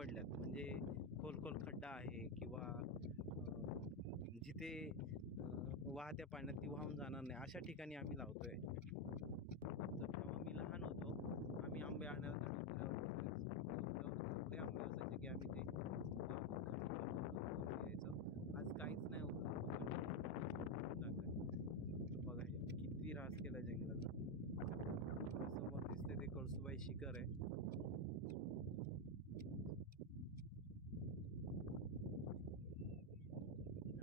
पडल्यात, म्हणजे खोल खड्डा आहे किंवा जिथे वाहत्या पाण्यात ती वाहून जाणार नाही अशा ठिकाणी आम्ही लावतोय. तर जेव्हा मी लहान होतो आम्ही आंबे आणायला एवढे आंबे असायचे की आम्ही ते घ्यायचो. आज काहीच नाही होत. बघा किती ऱ्हास केला जंगलाचा. समोर दिसते ते कळसुबाई शिखर आहे.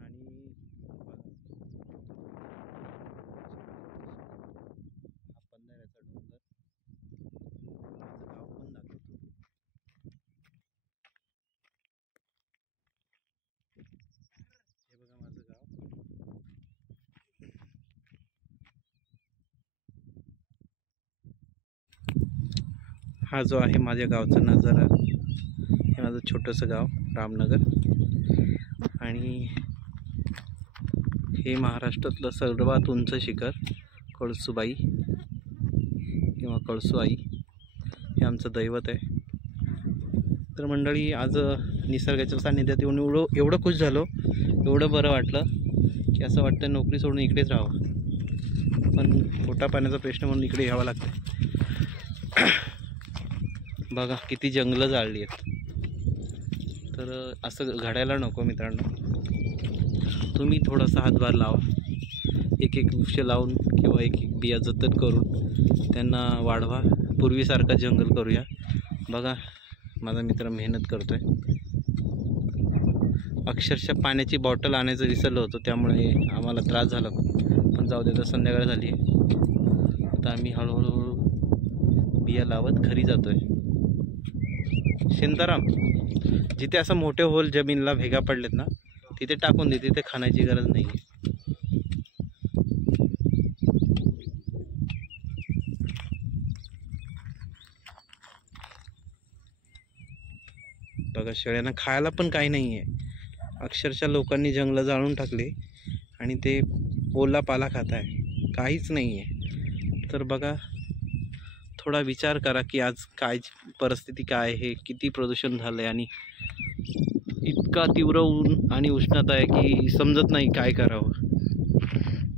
आणि हा पंधराचा डोंगर. माझं गाव पण दाखवतो. हे बघा माझं गाव. हा जो आहे माझ्या गावचा नजारा. हे माझं छोटंसं गाव रामनगर. आणि हे महाराष्ट्रातलं सर्वात उंच शिखर कळसुबाई किंवा कळसुआई हे आमचं दैवत आहे. तर मंडळी, आज निसर्गाच्या सान्निध्यात येऊन एवढं खुश झालो, एवढं बरं वाटलं की असं वाटतं नोकरी सोडून इकडेच राहावं. पण पोटा पाण्याचा प्रश्न म्हणून इकडे यावं लागतं. बघा किती जंगलं जाळली आहेत. तर असं घडायला नको मित्रांनो. तुम्ही थोडासा हातभार लावा. एक वृक्ष लावून किंवा एक बिया जतन करून त्यांना वाढवा. पूर्वीसारखा जंगल करूया. बघा माझा मित्र मेहनत करतोय. अक्षरशः पाण्याची बॉटल आणायचं विसरलं होतं, त्यामुळे आम्हाला त्रास झाला. पण जाऊ दे, तर संध्याकाळ झाली आहे. आता आम्ही हळूहळू बिया लावत घरी जातोय. शांताराम, जिथे असं मोठे होल जमीनला भेगा पडलेत ना, तिथे टाकून दे. तिथे खाण्याची गरज नाही आहे. बघा शेळ्यांना खायला पण काही नाही आहे. अक्षरशः लोकांनी जंगलं जाळून टाकले आणि ते ओला पाला खात आहे. काहीच नाही आहे. तर बघा, थोडा विचार करा की आज काय परिस्थिती काय आहे, किती प्रदूषण झालं आहे आणि इतका तीव्र ऊन आणि उष्णता आहे की समजत नाही काय करावं.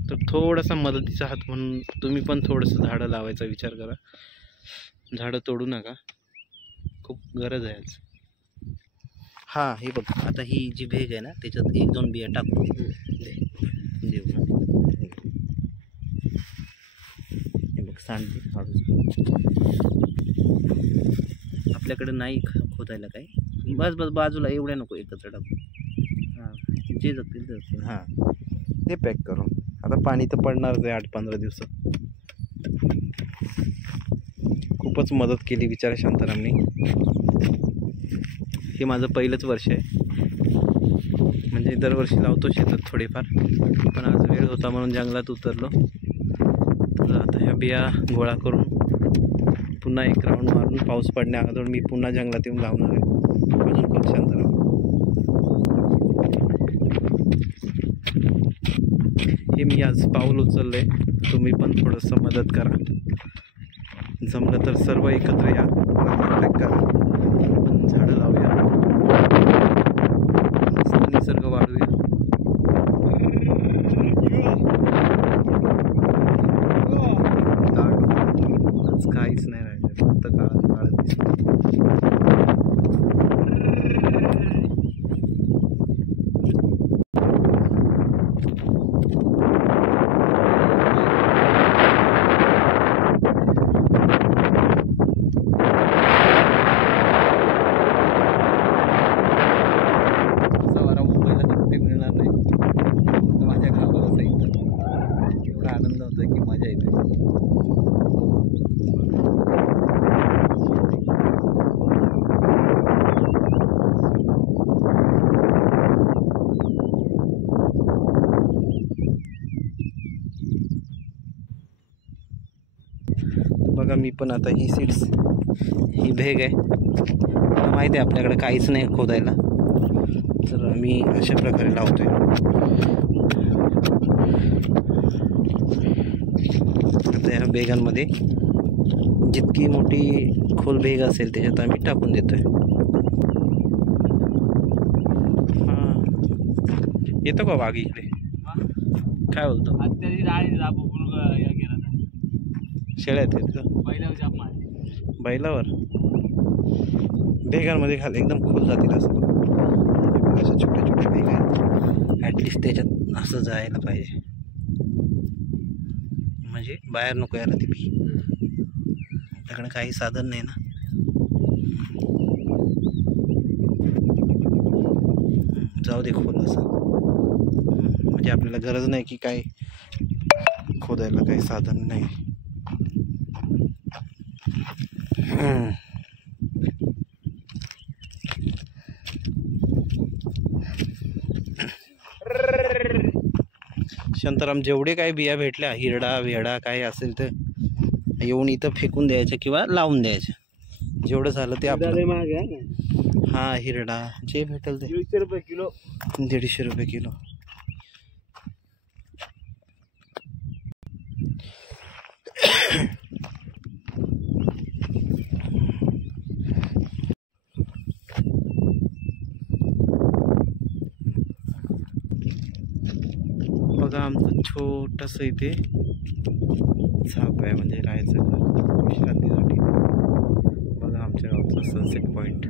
तर थोडासा मदतीचा हात म्हणून तुम्ही पण थोडंसं झाडं लावायचा विचार करा. झाडं तोडू नका. खूप गरज आहे आज. हा, हे बघ, आता ही जी भेग आहे ना, त्याच्यात 1-2 बिया टाकून देऊ ना. हे बघ, सांडते आपल्याकडे नाही खोदायला काय. बस बाजूला एवढ्या नको, एकत्र टाकू. हां, जे जगतील ते जगतील. हां, ते पॅक करून. आता पाणी तर पडणारच आहे 8-15 दिवसात. खूपच मदत केली बिचारा शांतारामने. हे माझं पहिलंच वर्ष आहे. म्हणजे दरवर्षी लावतो शेतात थोडेफार, पण आज वेळ होता म्हणून जंगलात उतरलो. तर आता ह्या बिया गोळा करून पुन्हा एक राऊंड मारून पाऊस पडण्याअगोदर मी पुन्हा जंगलात येऊन लावणार आहे. अजून खूप शांताराम. हे मी आज पाऊल उचललंय. तुम्ही पण थोडंसं मदत करा. जमलं तर सर्व एकत्र या, करा, झाडं लावूया, निसर्ग वाढवूया. आज काहीच नाही राहिलं, फक्त काळं दिसतं. आनंद होतो की मजा येते. बघा, मी पण आता ही सीड्स, ही भेग आहे, माहिती आहे आपल्याकडे काहीच नाही खोदायला, तर मी अशा प्रकारे लावतोय. आता ह्या बेगांमध्ये जितकी मोठी खोल भेग असेल त्याच्यात आम्ही टाकून देतोय. येतो का वाघ इकडे? काय बोलतो? शेळ्या आहेत तिथं बैलावर भेगांमध्ये खाली एकदम खोल जातील असं. अशा छोट्या छोट्या भेगा आहेत. ॲटलिस्ट त्याच्यात असं जायला पाहिजे म्हणजे बाहेर नको यायला ती भी. आपल्याकडे काही साधन नाही ना. जाऊ दे खोल असं. म्हणजे आपल्याला गरज नाही की काय खोदायला काही साधन नाही. शांताराम, जेवढे काही बिया भेटल्या हिरडा वेडा काय असेल तर येऊन इथं फेकून द्यायचं किंवा लावून द्यायचं. जेवढं झालं ते आपलं. हा हिरडा जे भेटेल ते 150 रुपये किलो, 150 रुपये किलो. बघा आमचं छोटंसं इथे झाप आहे म्हणजे राहायचं घर विश्रांतीसाठी. बघा आमच्या गावचा सनसेट पॉईंट.